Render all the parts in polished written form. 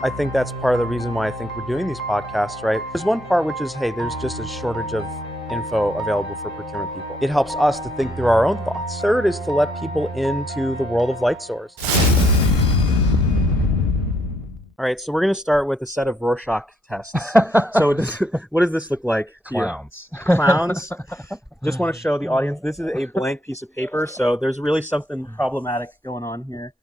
I think that's part of the reason why I think we're doing these podcasts, right? There's one part which is, hey, there's just a shortage of info available for procurement people. It helps us to think through our own thoughts. Third is to let people into the world of light source. All right, so we're going to start with a set of Rorschach tests. So what does this look like to Clowns. you? Clowns. Just want to show the audience, this is a blank piece of paper, so there's really something problematic going on here.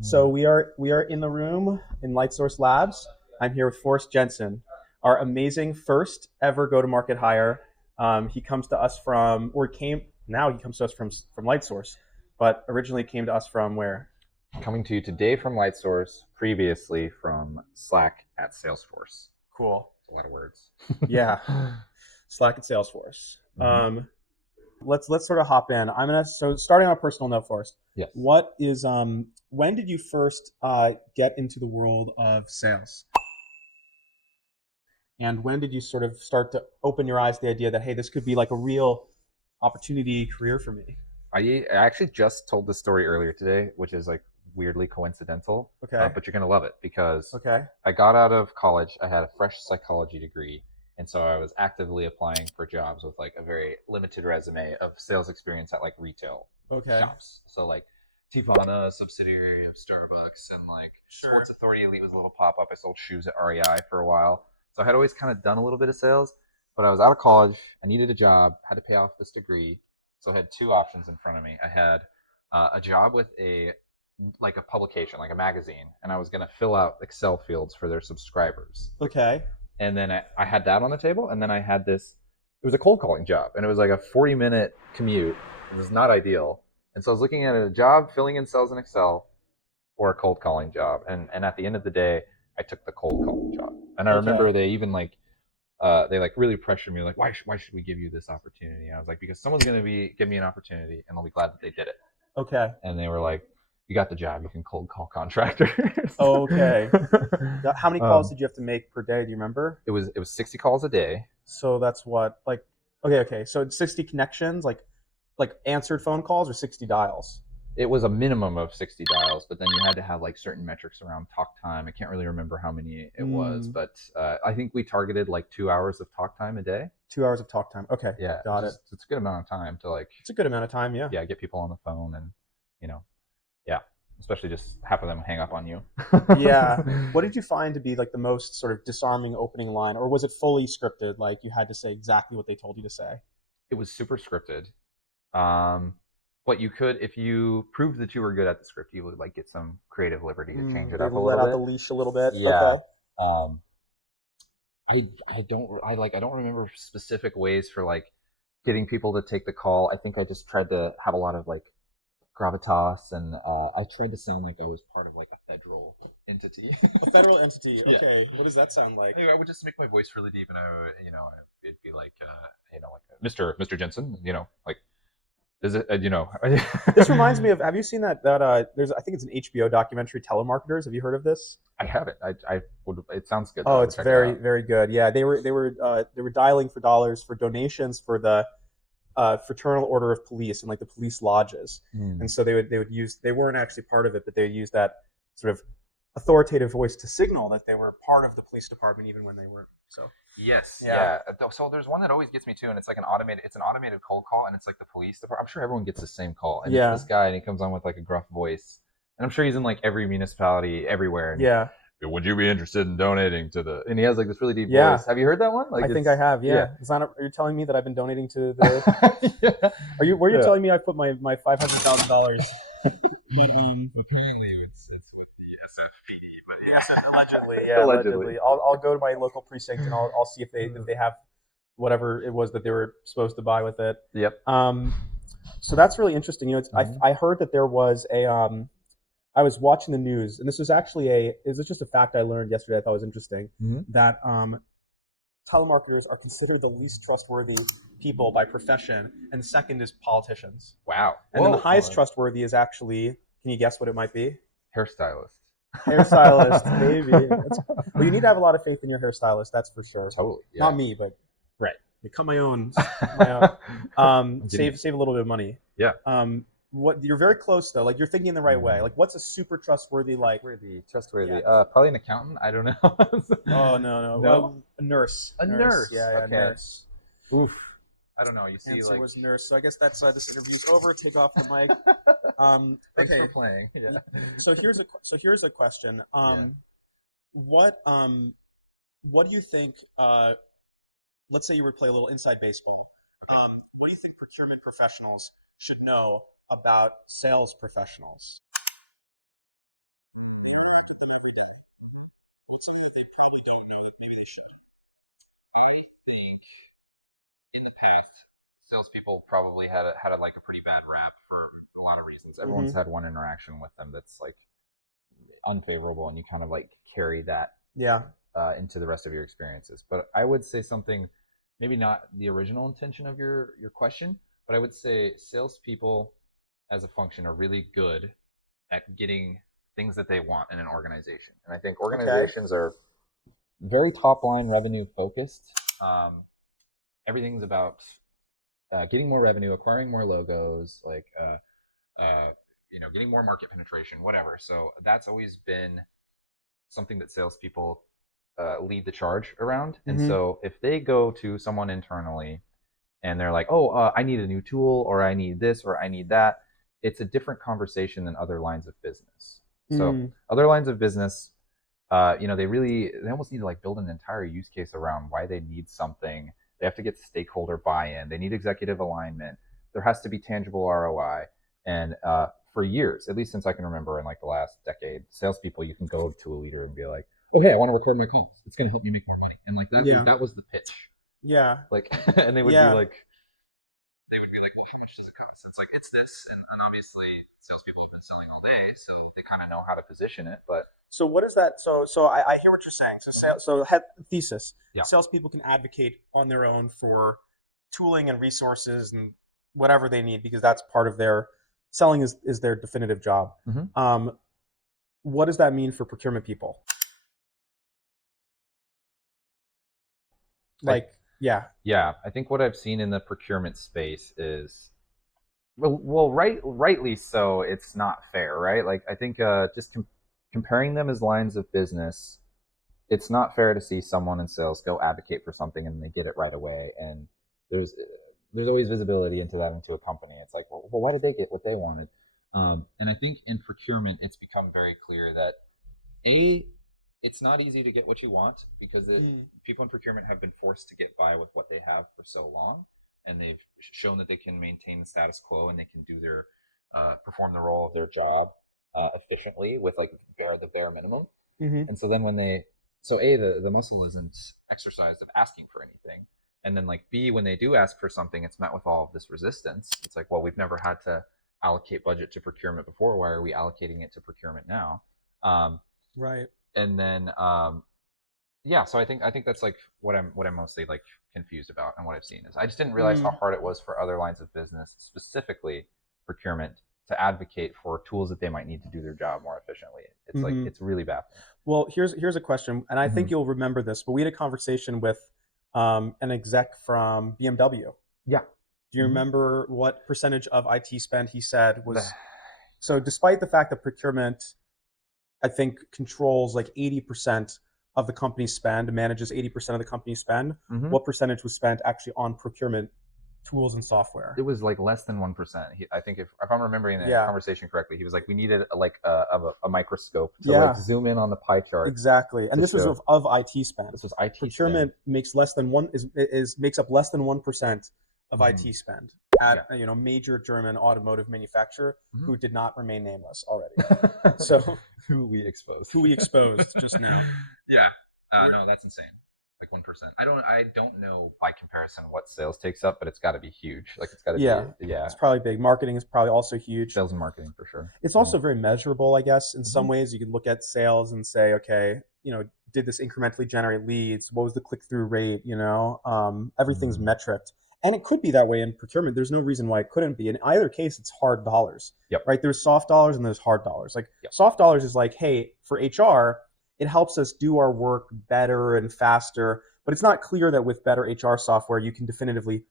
So we are in the room in Light Source Labs. I'm here with Forrest Jensen, our amazing first ever go-to-market hire. He comes to us from, now he comes to us from Light Source, but originally came to us from where? Coming to you today from Light Source, previously from Slack at Salesforce. Cool. A lot of words. Yeah. Slack at Salesforce. Mm-hmm. Let's sort of hop in. So starting on a personal note, Forrest. Yes. What is when did you first get into the world of sales? And when did you sort of start to open your eyes to the idea that, hey, this could be like a real opportunity career for me? I actually just told this story earlier today, which is like weirdly coincidental. Okay. But you're going to love it because okay. I got out of college. I had a fresh psychology degree. And so I was actively applying for jobs with like a very limited resume of sales experience at like retail shops. So like Tivana, a subsidiary of Starbucks, and like Sports Authority Elite was a little pop-up. I sold shoes at REI for a while. So I had always kind of done a little bit of sales, but I was out of college. I needed a job, had to pay off this degree. So I had two options in front of me. I had a job with a publication, like a magazine, and I was going to fill out Excel fields for their subscribers. Okay. And then I had that on the table, and then I had this, it was a cold calling job, and it was like a 40-minute commute. It was not ideal. And so I was looking at a job filling in cells in Excel or a cold calling job. And at the end of the day, I took the cold calling job. And I remember they even they really pressured me, like, why should we give you this opportunity? And I was like, because someone's going to give me an opportunity, and I'll be glad that they did it. Okay. And they were like, you got the job. You can cold call contractors. Okay. How many calls did you have to make per day? Do you remember? It was 60 calls a day. So that's what, like, okay. So it's 60 connections, like answered phone calls, or 60 dials? It was a minimum of 60 dials, but then you had to have like certain metrics around talk time. I can't really remember how many it was, but I think we targeted like 2 hours of talk time a day. 2 hours of talk time. Okay. Yeah. Got it. It's a good amount of time to like. It's a good amount of time. Yeah. Yeah. Get people on the phone and, yeah, especially just half of them hang up on you. Yeah. What did you find to be like the most sort of disarming opening line, or was it fully scripted? Like you had to say exactly what they told you to say? It was super scripted. But you could, if you proved that you were good at the script, you would like get some creative liberty to change it up a little bit. Let out the leash a little bit. Yeah. Okay. I don't remember specific ways for like getting people to take the call. I think I just tried to have a lot of like gravitas, and I tried to sound like I was part of like a federal entity. A federal entity. Okay. Yeah. What does that sound like? I would just make my voice really deep, and it'd be like, Mr. Jensen, like. Is it, This reminds me of, have you seen that there's, I think it's an HBO documentary, Telemarketers. Have you heard of this? I haven't. It sounds good. Oh, it's very, very good. Yeah. They were dialing for dollars for donations for the Fraternal Order of Police and like the police lodges. And so they would use, they weren't actually part of it, but they would use that sort of authoritative voice to signal that they were part of the police department even when they weren't. So yes, yeah. So there's one that always gets me too, and it's like an automated cold call, and it's like the police department. I'm sure everyone gets the same call, and it's this guy, and he comes on with like a gruff voice, and I'm sure he's in like every municipality everywhere. And, would you be interested in donating to the? And he has like this really deep voice. Have you heard that one? Like, I think I have. Yeah. Are you telling me that I've been donating to the? Yeah. Were you telling me I put my $500,000? Apparently, it's with the SFPD, but Allegedly. I'll go to my local precinct and I'll see if they have whatever it was that they were supposed to buy with it. Yep. So that's really interesting. I heard that there was I was watching the news, and this was actually just a fact I learned yesterday I thought was interesting, that telemarketers are considered the least trustworthy people by profession, and the second is politicians. Wow. And then the highest trustworthy is actually, can you guess what it might be? Hairstylist. Hairstylist, maybe. Well, you need to have a lot of faith in your hairstylist, that's for sure. Totally. Yeah. Not me, but right. I cut my own. Save a little bit of money. Yeah. you're very close though. Like you're thinking in the right way. Like what's a super trustworthy like? Trustworthy. Yeah. Probably an accountant. I don't know. Oh no. No, A nurse. a nurse. Yeah, Okay. nurse. Oof. I don't know. You see, Answer like, was nurse. So I guess that's this interview's over. Take off the mic. thanks Okay. for playing. Yeah. So here's a question. Yeah. What do you think? Let's say you would play a little inside baseball. What do you think procurement professionals should know about sales professionals? In the past, salespeople probably had like a pretty bad rap for a lot of reasons. Everyone's Mm-hmm. had one interaction with them that's like unfavorable, and you kind of like carry that Yeah. into the rest of your experiences. But I would say something, maybe not the original intention of your question, but I would say salespeople as a function are really good at getting things that they want in an organization. And I think Okay. organizations are very top line revenue focused. Everything's about getting more revenue, acquiring more logos, like getting more market penetration, whatever. So that's always been something that salespeople lead the charge around. And Mm-hmm. so if they go to someone internally and they're like, "Oh, I need a new tool, or I need this, or I need that," it's a different conversation than other lines of business. So Mm. other lines of business, they almost need to like build an entire use case around why they need something. They have to get stakeholder buy-in. They need executive alignment. There has to be tangible ROI. And for years, at least since I can remember, in like the last decade, salespeople, you can go to a leader and be like, "Oh, hey, I want to record my calls. It's going to help me make more money." And like Yeah. that was the pitch. Yeah. Like, and they would be Yeah. like, "Well, how much does it cost?" It's like, it's this, and obviously, salespeople have been selling all day, so they kind of know how to position it. But So what is that? So I hear what you're saying. Thesis. yeah, Salespeople can advocate on their own for tooling and resources and whatever they need because that's part of their selling is their definitive job. mm-hmm. What does that mean for procurement people? Like, yeah. Yeah, I think what I've seen in the procurement space is, rightly so. It's not fair, right? Like, I think comparing them as lines of business, it's not fair to see someone in sales go advocate for something and they get it right away. And there's there's always visibility into that into a company. It's like, well, why did they get what they wanted? And I think in procurement, it's become very clear that a it's not easy to get what you want because people in procurement have been forced to get by with what they have for so long, and they've shown that they can maintain status quo and they can do their perform the role of their job efficiently with like the bare minimum. Mm-hmm. And so then when they so a the muscle isn't exercised of asking for anything, and then like b, when they do ask for something, it's met with all of this resistance. It's like, well, we've never had to allocate budget to procurement before. Why are we allocating it to procurement now? Right. And then so I think that's like what I'm mostly like confused about, and what I've seen is I just didn't realize how hard it was for other lines of business, specifically procurement, to advocate for tools that they might need to do their job more efficiently. It's like it's really bad. Well, here's a question, and I think Mhm. you'll remember this, but we had a conversation with an exec from BMW. Yeah. Do you Mhm. remember what percentage of IT spend he said was? So despite the fact that procurement, I think, controls like 80% of the company's spend, manages 80% of the company's spend, Mhm. what percentage was spent actually on procurement tools and software? It was like less than 1%. I think if I'm remembering the Yeah. conversation correctly, he was like, we needed like a microscope to Yeah. like zoom in on the pie chart. Exactly. And to this was show- of IT spend. This was IT Procurement makes less than one is makes up less than 1% of Mhm. IT spend at major German automotive manufacturer Mhm. who did not remain nameless already. spend. So who we exposed just now. Yeah. No, that's insane. Like 1%. I don't know by comparison what sales takes up, but it's got to be huge. Like, it's got to Yeah. be It's probably big. Marketing is probably also huge. sales and marketing for sure. It's also very measurable, I guess. In some Mhm. ways, you can look at sales and say, okay, did this incrementally generate leads? What was the click-through rate? Everything's Mhm. metriced. And it could be that way in procurement. There's no reason why it couldn't be. In either case, it's hard dollars. Yep. Right? There's soft dollars and there's hard dollars. Like Yep. soft dollars is like, hey, for HR, it helps us do our work better and faster. But it's not clear that with better HR software, you can definitively,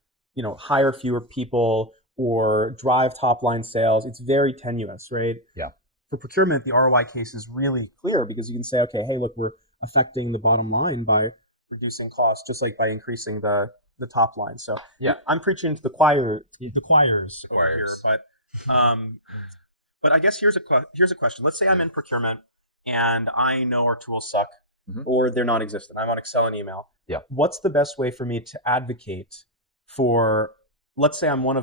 hire fewer people or drive top line sales, it's very tenuous, right? Yeah. For procurement, the ROI case is really clear because you can say, okay, hey, look, we're affecting the bottom line by reducing costs, just like by increasing the top line. So Yeah. I'm preaching to the choirs over here, but I guess here's a question. Let's say I'm in procurement and I know our tools suck or they're non-existent. I'm on Excel and email. Yeah. What's the best way for me to advocate for? Let's say I'm I'm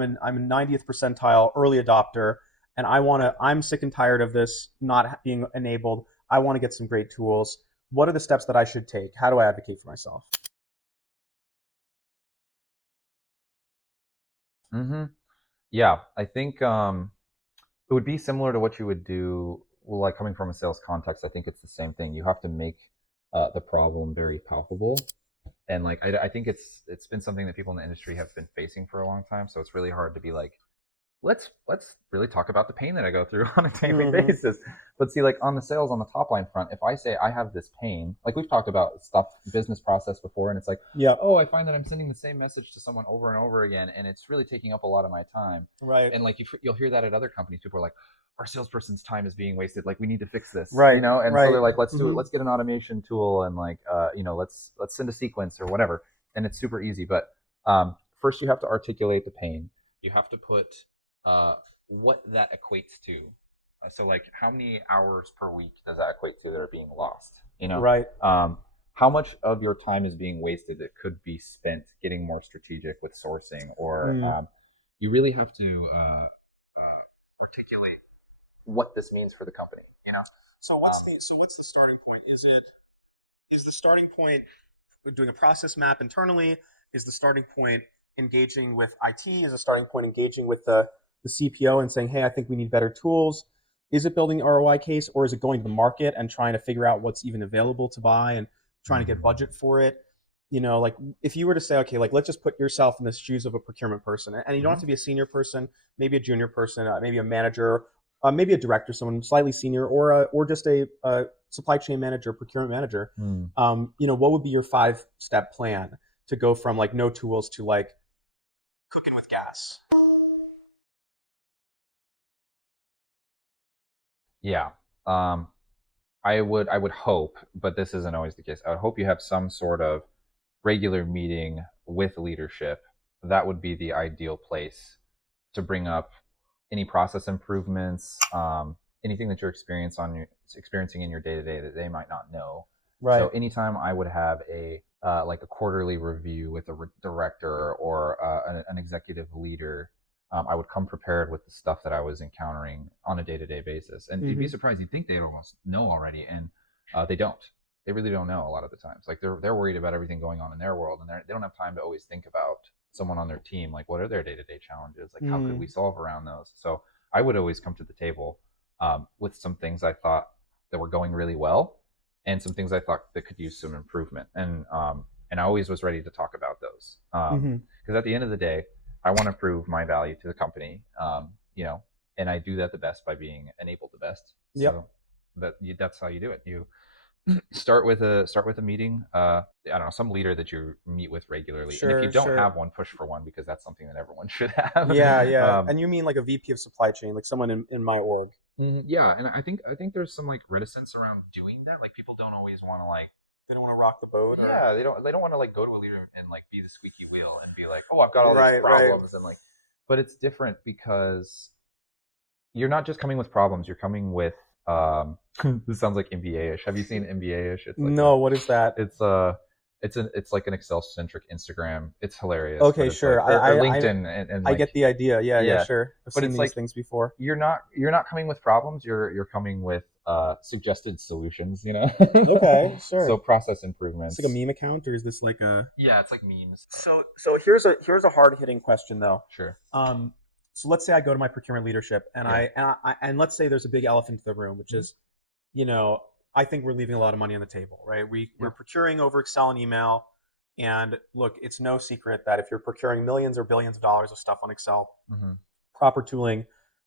a 90th percentile early adopter, and I'm sick and tired of this not being enabled. I want to get some great tools. What are the steps that I should take? How do I advocate for myself? Yeah, I think it would be similar to what you would do, well, like coming from a sales context. I think it's the same thing. You have to make the problem very palpable, and like I think it's been something that people in the industry have been facing for a long time. So it's really hard to be like, let's really talk about the pain that I go through on a daily basis. But see, like on the sales on the top line front, if I say I have this pain, like we've talked about stuff, business process before, and it's like, Yeah. oh, I find that I'm sending the same message to someone over and over again, and it's really taking up a lot of my time. Right. And like you'll hear that at other companies. People are like, our salesperson's time is being wasted. Like we need to fix this. Right. You know, and Right. so they're like, let's do it. Let's get an automation tool and like, let's send a sequence or whatever. And it's super easy. But first, you have to articulate the pain. You have to put what that equates to. So like how many hours per week does that equate to that are being lost? You know, Right. How much of your time is being wasted that could be spent getting more strategic with sourcing, or you really have to articulate what this means for the company. You know. So what's the starting point? Is the starting point doing a process map internally? Is the starting point engaging with IT? Is the starting point engaging with the CPO and saying, hey, I think we need better tools? Is it building an ROI case, or is it going to the market and trying to figure out what's even available to buy and trying to get budget for it? You know, like if you were to say, okay, like let's just put yourself in the shoes of a procurement person, and you don't have to be a senior person, maybe a junior person, maybe a manager, maybe a director, someone slightly senior, or just a supply chain manager, procurement manager. You know, what would be your 5-step plan to go from like no tools to like cooking with gas? Yeah. I would hope, but this isn't always the case. I would hope you have some sort of regular meeting with leadership. That would be the ideal place to bring up any process improvements, anything that you're experiencing in your day to day that they might not know. Right. So anytime I would have like a quarterly review with a director or an executive leader, I would come prepared with the stuff that I was encountering on a day to day basis. And you'd be surprised. You'd think they'd almost know already, and they don't. They really don't know a lot of the times. Like they're worried about everything going on in their world, and they don't have time to always think about someone on their team. Like, what are their day to day challenges? Like, how could we solve around those? So I would always come to the table with some things I thought that were going really well, and some things I thought that could use some improvement. And I always was ready to talk about those because at the end of the day, I want to prove my value to the company. You know, and I do that the best by being enabled the best. So that's how you do it. You start with a meeting. I don't know, some leader that you meet with regularly. And if you don't have one, push for one, because that's something that everyone should have. Yeah. And you mean like a VP of supply chain, like someone in my org? Yeah, and I think there's some like reticence around doing that. Like people don't always want to like, they don't want to rock the boat. Yeah, they don't want to like go to a leader and like be the squeaky wheel and be like, oh, I've got all these problems and like, but it's different because you're not just coming with problems. You're coming with this sounds like MBA-ish. Have you seen MBA-ish? It's like no, what is that? It's like an Excel-centric Instagram. It's hilarious. Okay, sure. Like, or LinkedIn, and like, I get the idea. Yeah, sure. I've seen these things before. You're not coming with problems. You're coming with suggested solutions. You know. Okay, sure. So process improvements. It's like a meme account, or is this like a? Yeah, it's like memes. So here's a hard hitting question though. Sure. So let's say I go to my procurement leadership, and and let's say there's a big elephant in the room, which is, you know, I think we're leaving a lot of money on the table, right? We're procuring over Excel and email, and look, it's no secret that if you're procuring millions or billions of dollars of stuff on Excel, proper tooling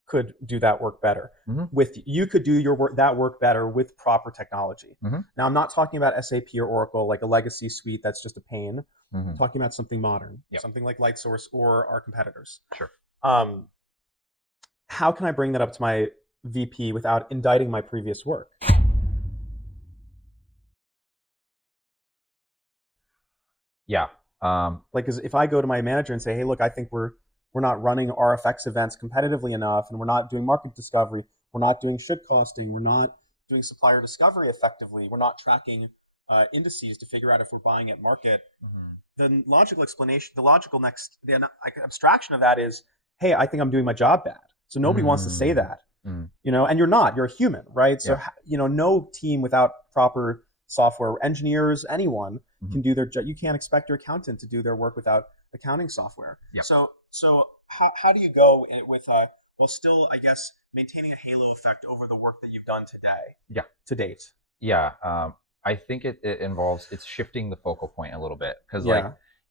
could do that work better. Mm-hmm. You could do that work better with proper technology. Mm-hmm. Now, I'm not talking about SAP or Oracle, like a legacy suite that's just a pain. Mm-hmm. I'm talking about something modern, Yep. something like LightSource or our competitors. Sure. How can I bring that up to my VP without indicting my previous work? Yeah. Like, if I go to my manager and say, "Hey, look, I think we're not running RFX events competitively enough, and we're not doing market discovery, we're not doing should costing, we're not doing supplier discovery effectively, we're not tracking indices to figure out if we're buying at market," mm-hmm. the logical explanation, the logical next, the abstraction of that is, "Hey, I think I'm doing my job bad." So nobody wants to say that, and you're not. You're a human, right? So no team without proper software engineers, anyone can do their job. You can't expect your accountant to do their work without accounting software. Yep. So how do you go with while still, I guess, maintaining a halo effect over the work that you've done to date? Yeah. I think it involves it's shifting the focal point a little bit because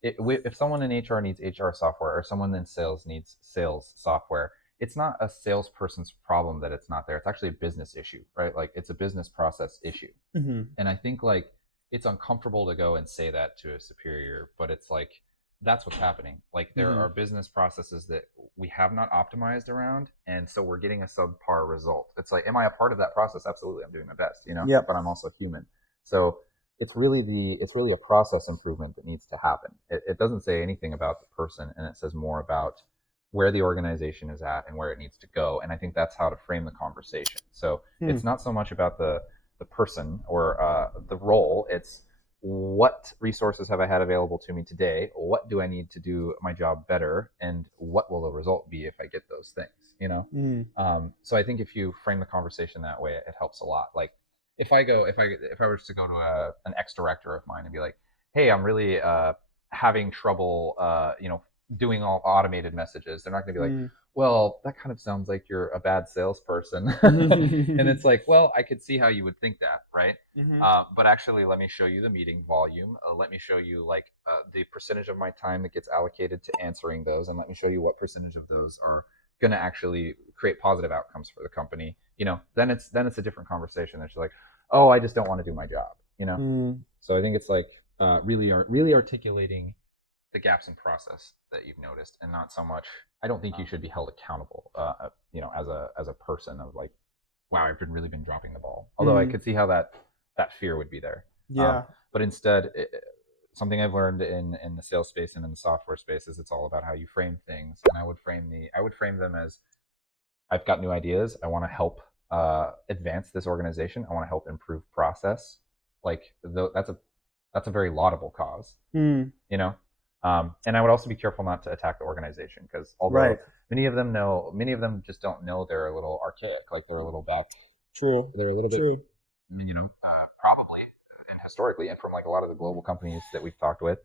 if someone in HR needs HR software or someone in sales needs sales software, it's not a salesperson's problem that it's not there. It's actually a business issue, right? Like it's a business process issue. Mm-hmm. And I think like it's uncomfortable to go and say that to a superior, but it's like that's what's happening. Like there are business processes that we have not optimized around, and so we're getting a subpar result. It's like, am I a part of that process? Absolutely, I'm doing my best, Yep. but I'm also human. So it's really a process improvement that needs to happen. It doesn't say anything about the person, and it says more about where the organization is at and where it needs to go. And I think that's how to frame the conversation. So it's not so much about the person or the role. It's what resources have I had available to me today? What do I need to do my job better? And what will the result be if I get those things? So I think if you frame the conversation that way, it helps a lot. Like if I was to go to an ex-director of mine and be like, hey, I'm really having trouble, doing all automated messages. They're not going to be like, well, that kind of sounds like you're a bad salesperson. And it's like, well, I could see how you would think that, right? But actually, let me show you the meeting volume. Let me show you like the percentage of my time that gets allocated to answering those, and let me show you what percentage of those are going to actually create positive outcomes for the company. Then it's a different conversation. That you're like, oh, I just don't want to do my job. So I think it's like really articulating the gaps in process that you've noticed, and not so much. I don't think you should be held accountable, as a person of like, wow, I've really been dropping the ball. Although I could see how that fear would be there. Yeah. But instead, something I've learned in the sales space and in the software space is it's all about how you frame things. And I would frame them as, I've got new ideas. I want to help advance this organization. I want to help improve process. Like that's a very laudable cause. And I would also be careful not to attack the organization, because although many of them just don't know, they're a little archaic, like they're a little back. True. They're a little bit, probably, and historically, and from like a lot of the global companies that we've talked with,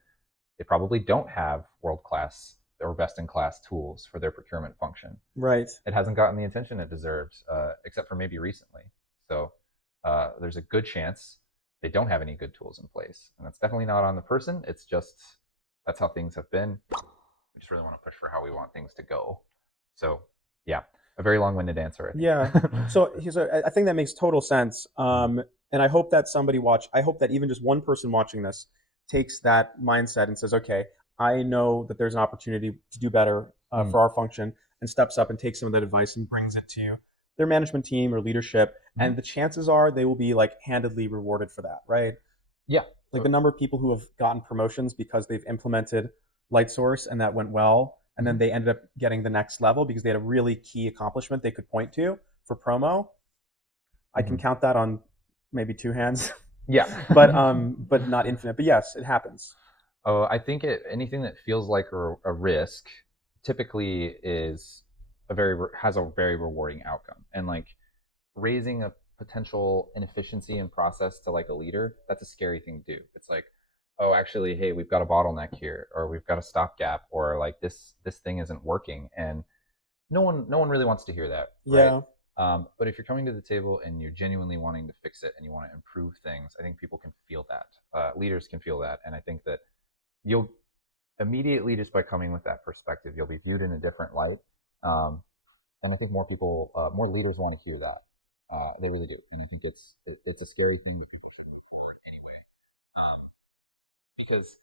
they probably don't have world-class or best-in-class tools for their procurement function. Right. It hasn't gotten the attention it deserves, except for maybe recently. So there's a good chance they don't have any good tools in place, and that's definitely not on the person. It's just that's how things have been. We just really want to push for how we want things to go. So yeah, a very long-winded answer, I think. Yeah. So I think that makes total sense. And I hope that I hope that even just one person watching this takes that mindset and says, okay, I know that there's an opportunity to do better for our function, and steps up and takes some of that advice and brings it to their management team or leadership. And the chances are they will be like handedly rewarded for that, right? Yeah. Like the number of people who have gotten promotions because they've implemented LightSource and that went well, and then they ended up getting the next level because they had a really key accomplishment they could point to for promo. I can count that on maybe two hands. Yeah. but not infinite. But yes, it happens. Oh, I think anything that feels like a risk typically has a very rewarding outcome. And like raising a potential inefficiency in process to like a leader, that's a scary thing to do. It's like, oh, actually, hey, we've got a bottleneck here, or we've got a stopgap, or like this thing isn't working, and no one really wants to hear that, right? But if you're coming to the table and you're genuinely wanting to fix it and you want to improve things, I think people can feel that. Leaders can feel that, and I think that you'll immediately, just by coming with that perspective, you'll be viewed in a different light. and I think more people, more leaders want to hear that. They really do, and I think it's a scary thing that people should learn anyway, because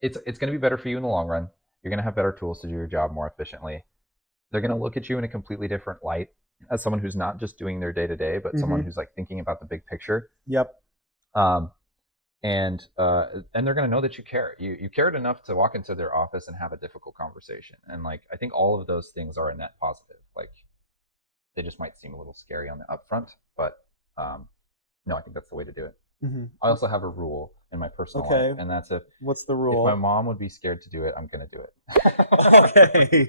it's going to be better for you in the long run. You're going to have better tools to do your job more efficiently. They're going to look at you in a completely different light as someone who's not just doing their day to day, but someone who's like thinking about the big picture. Yep. Um, and they're going to know that you care. You cared enough to walk into their office and have a difficult conversation. And like I think all of those things are a net positive. Like they just might seem a little scary on the upfront, but no, I think that's the way to do it. I also have a rule in my personal life, and that's what's the rule? If my mom would be scared to do it, I'm going to do it. Okay.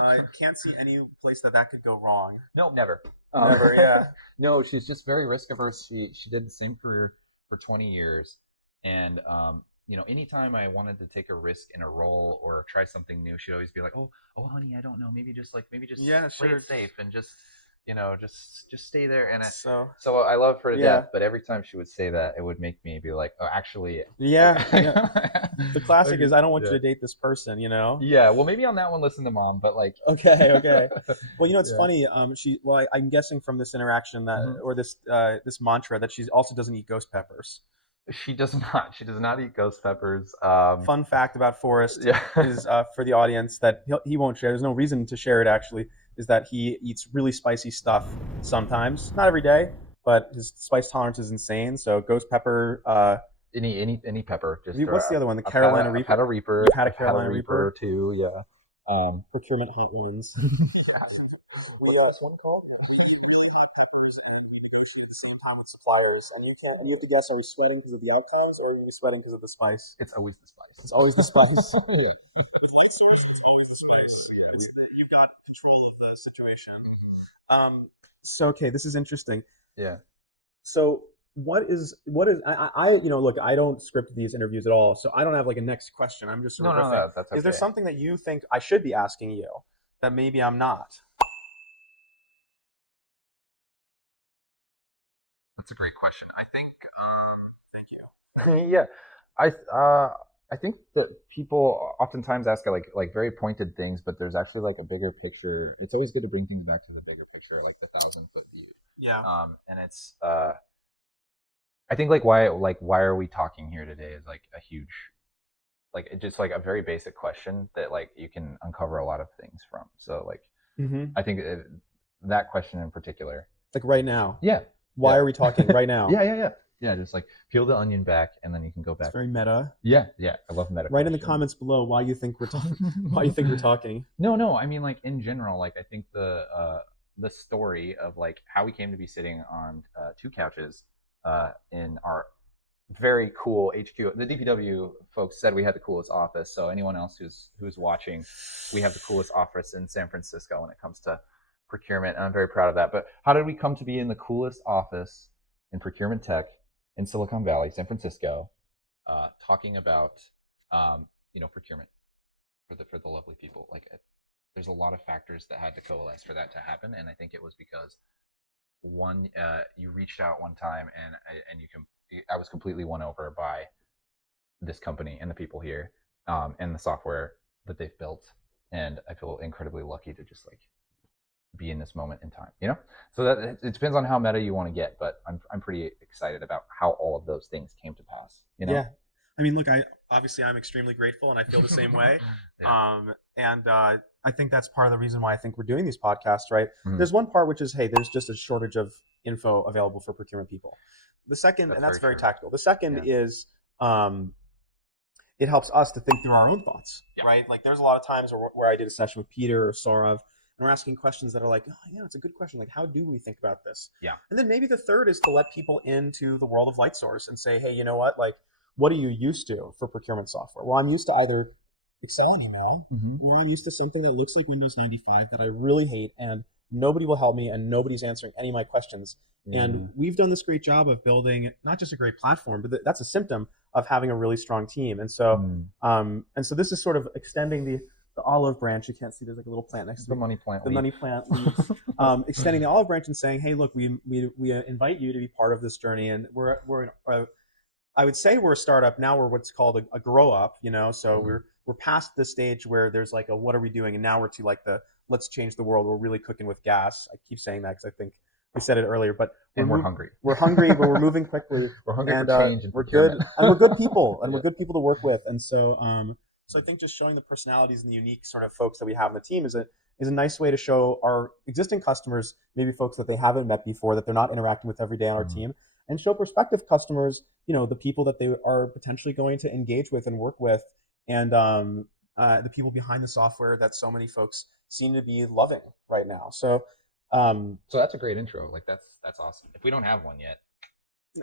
I can't see any place that could go wrong. No, never. Never, yeah. No, she's just very risk averse. She did the same career for 20 years, and anytime I wanted to take a risk in a role or try something new, she'd always be like, "Oh, honey, I don't know. Maybe just play it safe and just stay there." And so I love her to death, but every time she would say that, it would make me be like, "Oh, actually." Yeah. The classic is, "I don't want you to date this person," Yeah. Well, maybe on that one, listen to mom, but like. Okay. Well, it's funny. I'm guessing from this interaction that, or this mantra, that she also doesn't eat ghost peppers. She does not. She does not eat ghost peppers. Fun fact about Forrest is, for the audience, that he won't share. There's no reason to share it, actually, is that he eats really spicy stuff sometimes. Not every day, but his spice tolerance is insane. So ghost pepper. Any pepper. Just what's the other one? The Carolina Reaper. I've had a Reaper. You've had a Carolina Reaper too. Yeah. Procurement hot ones. One call. With suppliers, and you have to guess: are we sweating because of the outcomes, or are we sweating because of the spice? It's always the spice. It's always the spice. Yeah. It's always the spice. You've got control of the situation. So okay, this is interesting. Yeah. So what is I look, I don't script these interviews at all, so I don't have like a next question. I'm just sort of no, that's okay. Is there something that you think I should be asking you that maybe I'm not? That's a great question. I think. Thank you. Yeah, I think that people oftentimes ask like very pointed things, but there's actually like a bigger picture. It's always good to bring things back to the bigger picture, like the 1,000-foot view. Yeah. And it's I think like why are we talking here today is like a huge, like just like a very basic question that like you can uncover a lot of things from. So like I think that question in particular. Like right now. Yeah. Why are we talking right now? Yeah, just like peel the onion back, and then you can go back. It's very meta. Yeah, I love meta. Write in the comments below why you think we're talking. Why you think we're talking. No, I mean like in general, like I think the story of like how we came to be sitting on two couches in our very cool HQ. The DPW folks said we had the coolest office. So anyone else who's watching, we have the coolest office in San Francisco when it comes to procurement, and I'm very proud of that. But how did we come to be in the coolest office in procurement tech in Silicon Valley, San Francisco, talking about procurement for the lovely people? Like there's a lot of factors that had to coalesce for that to happen, and I think it was because one, you reached out one time, and I was completely won over by this company and the people here, and the software that they've built, and I feel incredibly lucky to just like be in this moment in time, so that it depends on how meta you want to get, but I'm pretty excited about how all of those things came to pass. Yeah, I mean, look, I'm extremely grateful, and I feel the same way. And I think that's part of the reason why I think we're doing these podcasts, right? There's one part which is, hey, there's just a shortage of info available for procurement people. The second, and that's very tactical. The second is it helps us to think through our own thoughts, right? Like there's a lot of times where I did a session with Peter or Saurav, and we're asking questions that are like, oh, yeah, it's a good question. Like, how do we think about this? Yeah. And then maybe the third is to let people into the world of LightSource and say, hey, you know what? Like, what are you used to for procurement software? Well, I'm used to either Excel and email, or I'm used to something that looks like Windows 95 that I really hate, and nobody will help me, and nobody's answering any of my questions. And we've done this great job of building not just a great platform, but that's a symptom of having a really strong team. And so, so this is sort of extending the olive branch. You can't see, there's like a little plant next to the money plant. The money plant leaves. Extending the olive branch and saying, hey, look, we invite you to be part of this journey, and we're I would say we're a startup now. We're what's called a grow up. So we're we're past the stage where there's like a what are we doing, and now we're to like the let's change the world. We're really cooking with gas. I keep saying that because I think we said it earlier, but we're hungry. We're hungry, but we're moving quickly. We're hungry and, for change and we're good, and we're good people, and Yeah. we're good people to work with. And so, so I think just showing the personalities and the unique sort of folks that we have on the team is a nice way to show our existing customers, maybe folks that they haven't met before, that they're not interacting with every day on our team, and show prospective customers, the people that they are potentially going to engage with and work with, and the people behind the software that so many folks seem to be loving right now. So that's a great intro. Like that's awesome. If we don't have one yet,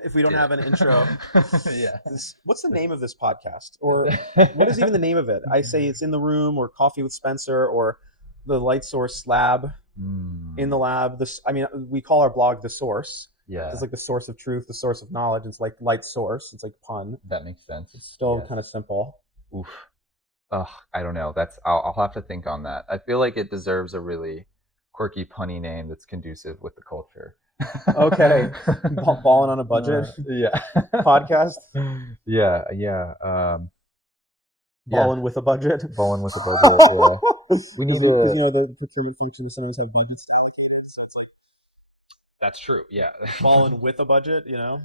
if we don't have an intro, yeah. What's the name of this podcast, or what is even the name of it? I say it's In the Room, or Coffee with Spencer, or the Light Source Lab. In the lab. We call our blog The Source. Yeah. It's like the source of truth, the source of knowledge. It's like light source. It's like pun. That makes sense. It's still kind of simple. Oof. I don't know. I'll have to think on that. I feel like it deserves a really quirky, punny name that's conducive with the culture. Okay. Balling on a budget. Yeah. Podcast. Yeah. Balling with a budget. Balling with a budget. Yeah. The procurement function sometimes have budgets. So it's like that's true. Yeah. Balling with a budget. Yeah.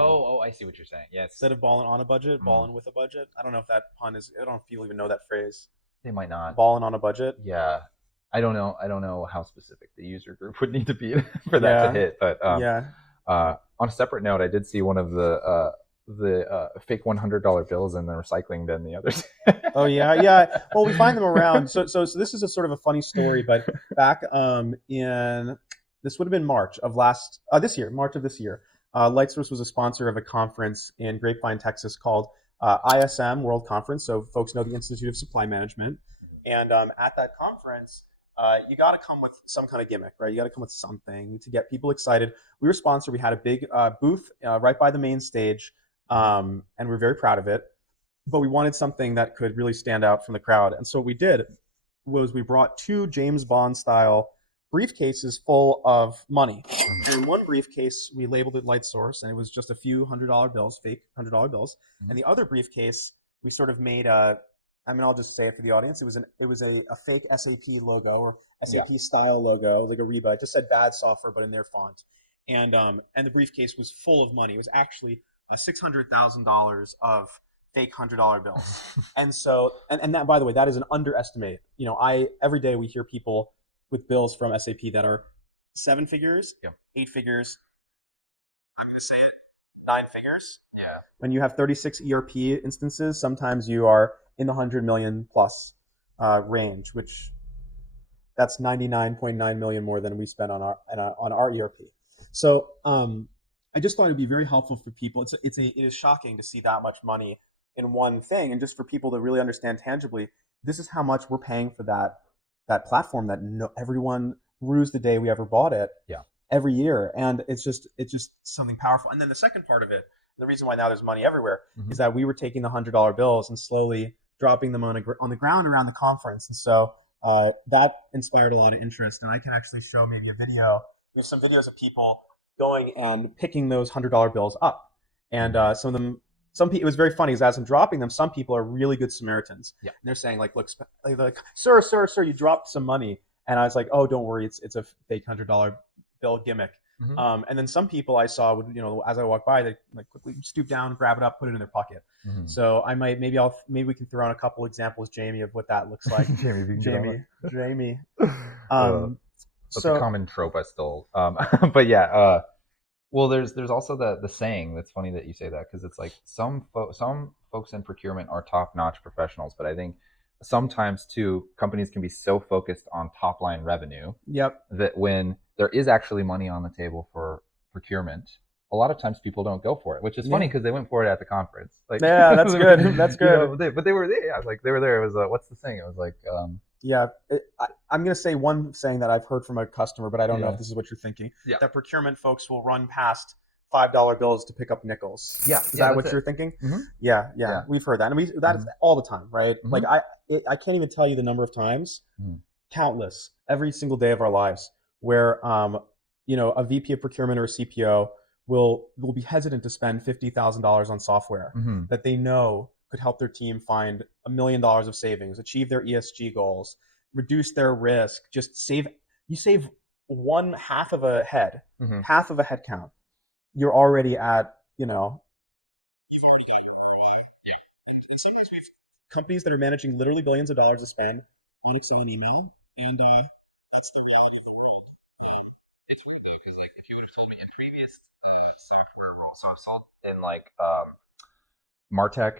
Oh, I see what you're saying. Yes. Instead of balling on a budget, balling with a budget. I don't know if that pun is. I don't know if people even know that phrase. They might not. Balling on a budget. Yeah. I don't know how specific the user group would need to be for that to hit. But on a separate note, I did see one of the fake $100 bills in the recycling bin the other day. Oh yeah. Well, we find them around. So this is a sort of a funny story, but back in this would have been March of this year. Lightsource was a sponsor of a conference in Grapevine, Texas called ISM World Conference. So folks know the Institute of Supply Management. And at that conference, you got to come with some kind of gimmick, right? You got to come with something to get people excited. We were sponsored. We had a big booth right by the main stage, and we're very proud of it. But we wanted something that could really stand out from the crowd. And so what we did was we brought 2 James Bond style briefcases full of money. And in one briefcase, we labeled it Light Source, and it was just a few $100 bills, fake $100 bills. And the other briefcase, we sort of made I'll just say it for the audience. It was a fake SAP logo or SAP style logo, like a Reba. It just said bad software, but in their font. And the briefcase was full of money. It was actually $600,000 of fake $100 bills. And so, and that, by the way, that is an underestimate. Every day we hear people with bills from SAP that are 7 figures, 8 figures. I'm going to say it, 9 figures. Yeah. When you have 36 ERP instances, sometimes you are in the 100 million plus range, which that's 99.9 million more than we spent on our ERP. So I just thought it'd be very helpful for people. It is shocking to see that much money in one thing, and just for people to really understand tangibly, this is how much we're paying for that platform that everyone rues the day we ever bought it. Yeah. Every year, and it's just something powerful. And then the second part of it, the reason why now there's money everywhere, is that we were taking the $100 bills and slowly dropping them on the ground around the conference. And so that inspired a lot of interest. And I can actually show maybe a video. There's some videos of people going and picking those $100 bills up. And some of them, it was very funny, because as I'm dropping them, some people are really good Samaritans. Yeah. And they're saying like, look, sir, you dropped some money. And I was like, oh, don't worry, it's a fake $100 bill gimmick. And then some people I saw would, as I walk by, they like quickly stoop down, grab it up, put it in their pocket. So I might, maybe we can throw in a couple examples, Jamie, of what that looks like. Jamie. That's a common trope I stole. But yeah, well, there's also the saying that's funny that you say that, because it's like some folks in procurement are top-notch professionals, but I think sometimes too companies can be so focused on top-line revenue that when there is actually money on the table for procurement, a lot of times people don't go for it, which is funny because they went for it at the conference. Like, yeah, that's good. That's good. But they were there. They were there. It was what's the saying? It was like I'm going to say one saying that I've heard from a customer, but I don't know if this is what you're thinking. Yeah. That procurement folks will run past $5 bills to pick up nickels. Yeah. Is that what you're thinking? Mm-hmm. Yeah. We've heard that. And that's all the time, right? Mm-hmm. Like I can't even tell you the number of times, countless, every single day of our lives, where a VP of procurement or a CPO will be hesitant to spend $50,000 on software that they know could help their team find $1 million of savings, achieve their ESG goals, reduce their risk, just save. You save one Mm-hmm. half of a head count. You're already at, in some ways, we have companies that are managing literally billions of dollars to spend on Excel and email, and that's the It's weird though, because like, if you would have told me in previous roles, so I've sold in like Martech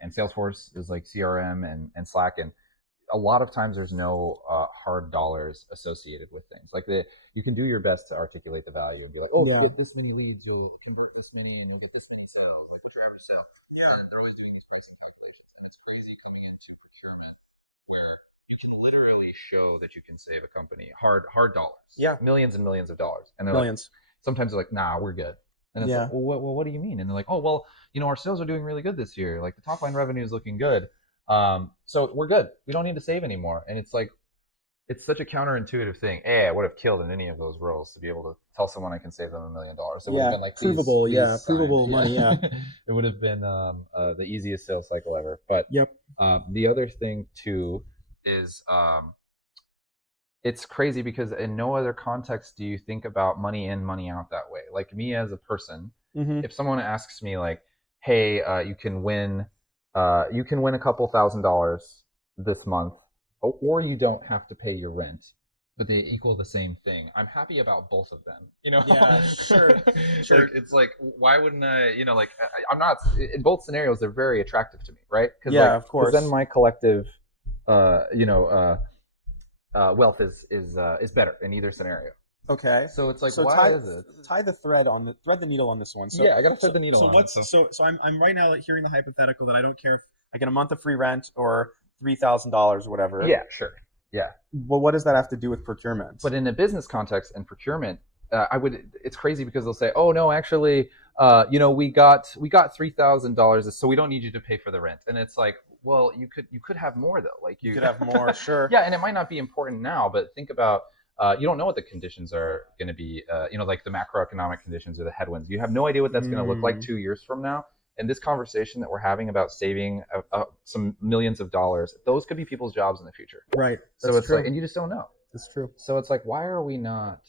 and Salesforce is like CRM and Slack, and a lot of times there's no hard dollars associated with things. Like you can do your best to articulate the value and be like, oh, if you get this many leads, you'll convert this many, and you get this many sales. Like, what's your average sale? Yeah, they're always doing these pricing calculations, and it's crazy coming into procurement where you can literally show that you can save a company hard dollars, millions and millions of dollars, and they're millions. like, sometimes they're like, nah, we're good. And it's like, well, what do you mean? And they're like, oh, well, our sales are doing really good this year. Like the top line revenue is looking good. So we're good. We don't need to save anymore. And it's like, it's such a counterintuitive thing. I would have killed in any of those roles to be able to tell someone I can save them $1 million. It would have been like, provable, please provable money, It would have been the easiest sales cycle ever. But the other thing too is it's crazy because in no other context do you think about money in, money out that way. Like me as a person, if someone asks me like, hey, you can win a couple $1,000s this month, or you don't have to pay your rent, but they equal the same thing. I'm happy about both of them. Yeah, sure. Like, it's like, why wouldn't I? Like I'm not in both scenarios. They're very attractive to me, right? Of course. Because then my collective, wealth is better in either scenario. Okay. So it's like, so why is it? Tie the needle on this one. So I gotta thread the needle on. So I'm right now hearing the hypothetical that I don't care if I get a month of free rent or $3,000 or whatever. Yeah, sure. Yeah. Well, what does that have to do with procurement? But in a business context and procurement, it's crazy because they'll say, oh no, actually, we got $3,000, so we don't need you to pay for the rent. And it's like, well, you could have more though. Like you could have more, sure. Yeah, and it might not be important now, but think about. You don't know what the conditions are going to be, like the macroeconomic conditions or the headwinds. You have no idea what that's going to look like 2 years from now. And this conversation that we're having about saving some millions of dollars, those could be people's jobs in the future. Right. So it's true. Like, and you just don't know. That's true. So it's like, why are we not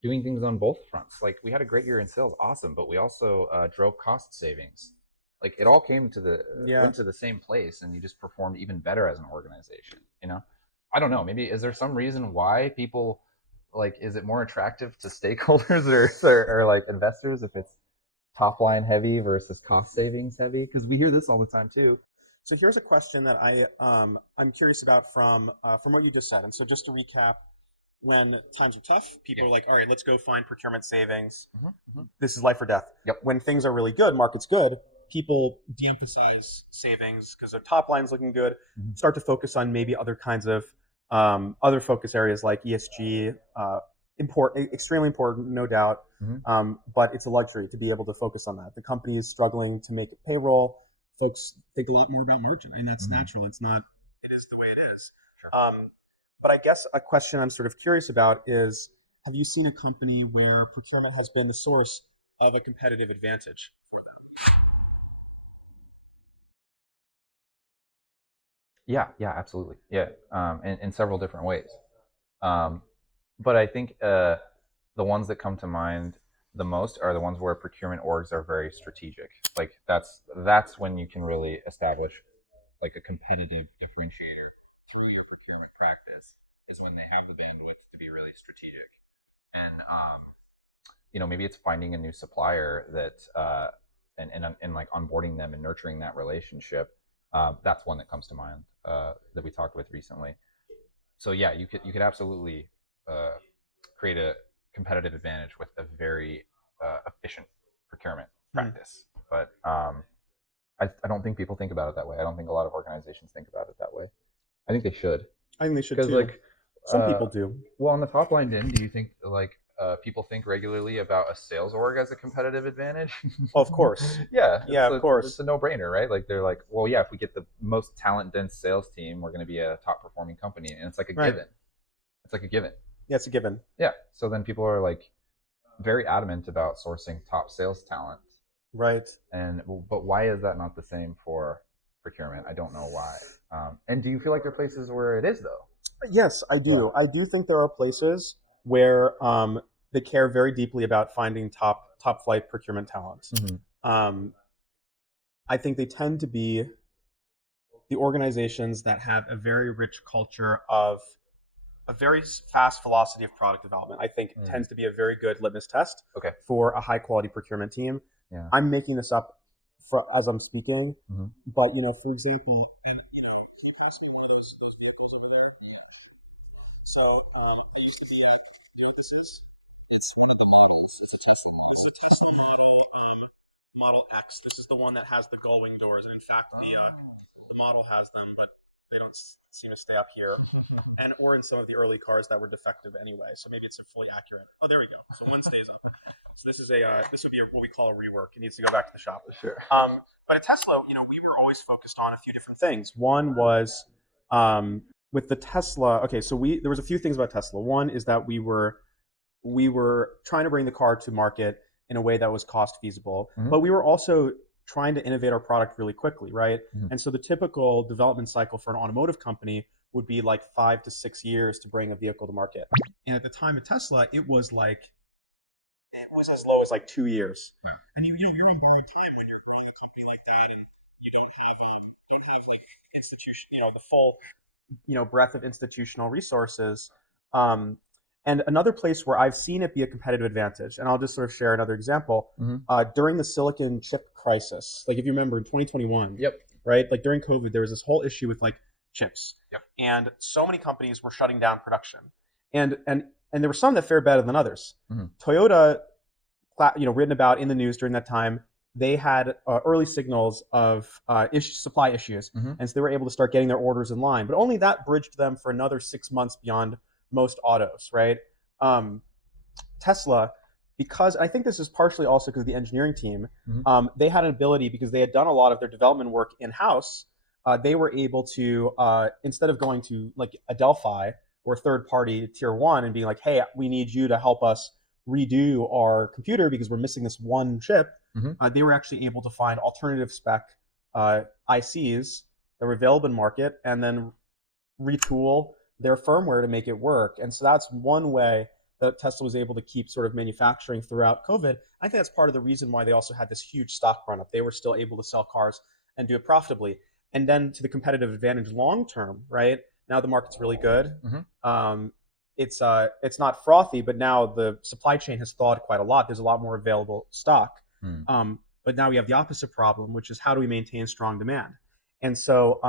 doing things on both fronts? Like we had a great year in sales, awesome, but we also drove cost savings. Like it all came to went to the same place, and you just performed even better as an organization. I don't know. Maybe is there some reason why people like? Is it more attractive to stakeholders or like investors if it's top line heavy versus cost savings heavy? Because we hear this all the time too. So here's a question that I'm curious about from what you just said. And so just to recap, when times are tough, people are like, all right, let's go find procurement savings. This is life or death. Yep. When things are really good, market's good, people de-emphasize savings because their top line's looking good, start to focus on maybe other kinds of other focus areas like ESG, extremely important, no doubt. But it's a luxury to be able to focus on that. The company is struggling to make payroll. Folks think a lot more about margin, and that's natural. It is the way it is. Sure. But I guess a question I'm sort of curious about is, have you seen a company where procurement has been the source of a competitive advantage for them? Yeah, absolutely. Yeah, in several different ways. But I think the ones that come to mind the most are the ones where procurement orgs are very strategic. Like that's when you can really establish like a competitive differentiator through your procurement practice, is when they have the bandwidth to be really strategic. And maybe it's finding a new supplier that and like onboarding them and nurturing that relationship. That's one that comes to mind that we talked with recently. So yeah, you could absolutely create a competitive advantage with a very efficient procurement practice. But I don't think people think about it that way. I don't think a lot of organizations think about it that way. I think they should. I think they should too. Like some people do. Well, on the top line, then, do you think like people think regularly about a sales org as a competitive advantage? Well, of course. Of course. It's a no-brainer, right? Like they're like, well, yeah, if we get the most talent-dense sales team, we're going to be a top-performing company, and it's like a given. It's like a given. Yeah, it's a given. Yeah. So then people are like very adamant about sourcing top sales talent Right. But why is that not the same for procurement? I don't know why. And do you feel like there are places where it is though? Yes, I Yeah. do. I do think there are places where they care very deeply about finding top flight procurement talent. Hmm. Um, I think they tend to be the organizations that have a very rich culture of a very fast velocity of product development. I think Mm. tends to be a very good litmus test Okay. for a high quality procurement team. Yeah. I'm making this up as I'm speaking, Hmm. but for example, and so they used to be what this is? It's one of the models. It's a Tesla model. It's a Tesla model, Model X. This is the one that has the gull wing doors. And in fact, the model has them, but they don't seem to stay up here, and or in some of the early cars that were defective anyway. So maybe it's fully accurate. Oh, there we go. So one stays up. So this would be what we call a rework. It needs to go back to the shop. Sure. But at Tesla, we were always focused on a few different things. One was with the Tesla. Okay, so there was a few things about Tesla. One is that we were trying to bring the car to market in a way that was cost feasible, Hmm. but we were also trying to innovate our product really quickly, right? Hmm. And so the typical development cycle for an automotive company would be like 5 to 6 years to bring a vehicle to market. And at the time of Tesla, it was as low as like 2 years. And you're on borrowed time when you're growing a company like that, and you don't have the institution, the full breadth of institutional resources. Um, and another place where I've seen it be a competitive advantage, and I'll just sort of share another example. Hmm. During the silicon chip crisis, like if you remember in 2021, Yep. right? Like during COVID, there was this whole issue with like chips, Yep. and so many companies were shutting down production, and there were some that fared better than others. Hmm. Toyota, written about in the news during that time, they had early signals of supply issues, Hmm. and so they were able to start getting their orders in line. But only that bridged them for another 6 months beyond most autos, right? Um, Tesla, because I think this is partially also because of the engineering team, Hmm. they had an ability because they had done a lot of their development work in house. They were able to instead of going to like a Delphi or third party tier one and being like, hey, we need you to help us redo our computer because we're missing this one chip. Hmm. They were actually able to find alternative spec ICs that were available in market and then retool their firmware to make it work. And so that's one way that Tesla was able to keep sort of manufacturing throughout COVID. I think that's part of the reason why they also had this huge stock run up. They were still able to sell cars and do it profitably. And then to the competitive advantage long term, right? Now the market's really good. Hmm. It's not frothy, but now the supply chain has thawed quite a lot. There's a lot more available stock. Hmm. But now we have the opposite problem, which is how do we maintain strong demand? And so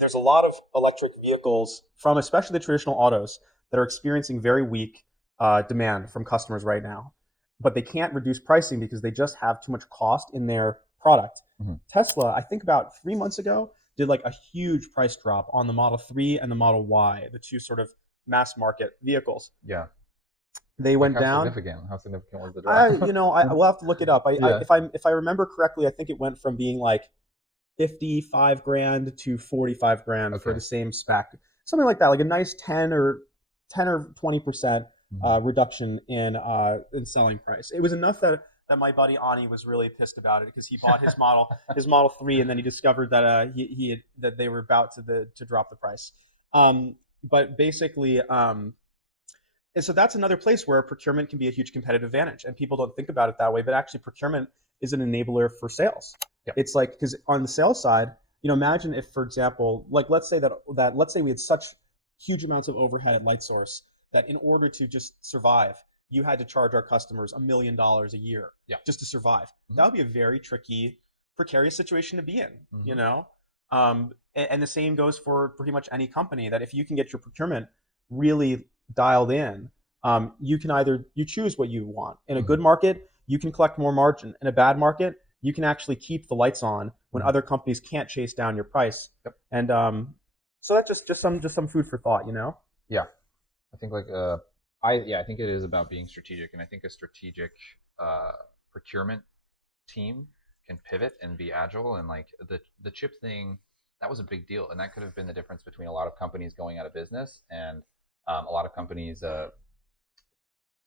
there's a lot of electric vehicles from especially the traditional autos that are experiencing very weak demand from customers right now, but they can't reduce pricing because they just have too much cost in their product. Hmm. Tesla, I think about 3 months ago, did like a huge price drop on the Model 3 and the Model Y, the two sort of mass market vehicles. Yeah. They Like went down. how significant was the I, drop? I will have to look it up. Yeah. If I remember correctly, I think it went from being like 55 grand to 45 grand for Okay. the same spec, something like that, like a nice 10 or 20% Mhm. reduction in selling price. It was enough that my buddy Ani was really pissed about it because he bought his Model 3, and then he discovered that that they were about to drop the price. But basically, and so that's another place where procurement can be a huge competitive advantage, and people don't think about it that way. But actually, procurement is an enabler for sales. Yeah. It's like because on the sales side, imagine if, for example, like let's say let's say we had such huge amounts of overhead at LightSource that in order to just survive, you had to charge our customers $1 million a year just to survive. Mhm. That would be a very tricky, precarious situation to be in. Mhm. And the same goes for pretty much any company. That if you can get your procurement really dialed in, you choose what you want. In a good Mhm. market, you can collect more margin. In a bad market, you can actually keep the lights on when Mhm. other companies can't chase down your price. Yep. And so that's just some food for thought. Yeah. I think I think it is about being strategic, and I think a strategic uh, procurement team can pivot and be agile. And like the chip thing, that was a big deal, and that could have been the difference between a lot of companies going out of business and a lot of companies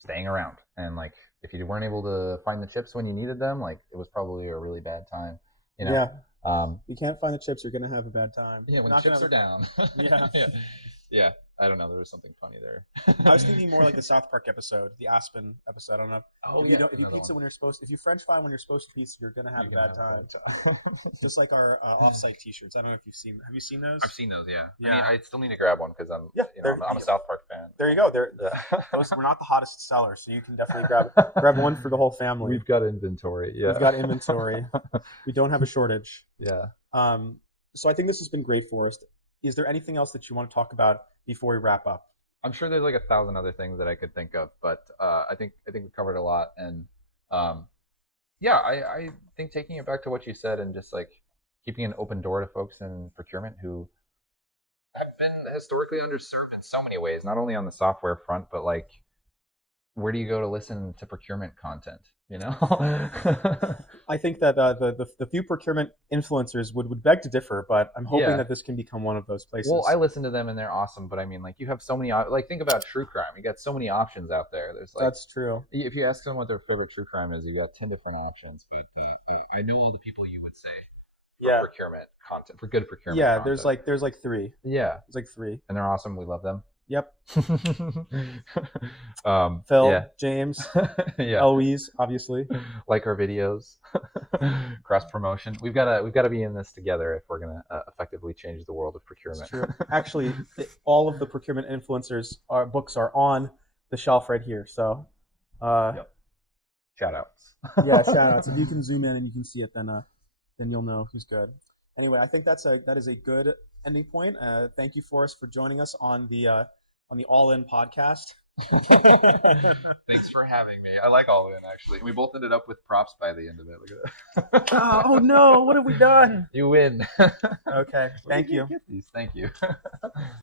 staying around. And like, if you weren't able to find the chips when you needed them, like it was probably a really bad time. You know? Yeah. Um, You can't find the chips, you're gonna have a bad time. yeah, when chips are down. Yeah. Yeah. I don't know. There was something funny there. I was thinking more like the South Park episode, the Aspen episode. I don't know. Oh, if yeah. If you pizza when you're supposed, if you French fry when you're supposed to pizza, you're gonna have a bad time. Just like our offsite T-shirts. I don't know if you've seen. Have you seen those? I've seen those. Yeah. Yeah. I mean, I still need to grab one because I'm. Yeah, You know, I'm a South Park fan. There you go. Those we're not the hottest sellers, so you can definitely grab one for the whole family. We've got inventory. Yeah. We've got inventory. We don't have a shortage. Yeah. So I think this has been great, Forrest. Is there anything else that you want to talk about before we wrap up? I'm sure there's like 1,000 other things that I could think of, but I think we covered a lot. And yeah, I think taking it back to what you said and just like keeping an open door to folks in procurement who have been historically underserved in so many ways, not only on the software front, but like where do you go to listen to procurement content? You know, I think that the few procurement influencers would beg to differ, but I'm hoping that this can become one of those places. Well, I listen to them and they're awesome, but I mean, like you have so many. Like think about true crime. You got so many options out there. There's like that's true. If you ask them what their favorite true crime is, you got 10 different options. But I know all the people you would say. For procurement content, for good procurement. Yeah, content. there's like three. Yeah, there's like three, and they're awesome. We love them. Yep. Phil, James, Eloise, obviously. Like our videos, cross promotion. We've got to be in this together if we're gonna effectively change the world of procurement. It's true. Actually, all of the procurement influencers' books are on the shelf right here. So, shout outs. Yeah, shout outs. If you can zoom in and you can see it, then you'll know who's good. Anyway, I think that is a good ending point. Thank you, Forrest, for joining us on the All In podcast. Thanks for having me. I like All In, actually. We both ended up with props by the end of it. Look at that. Oh no, what have we done? You win. Okay, thank you. Thank you.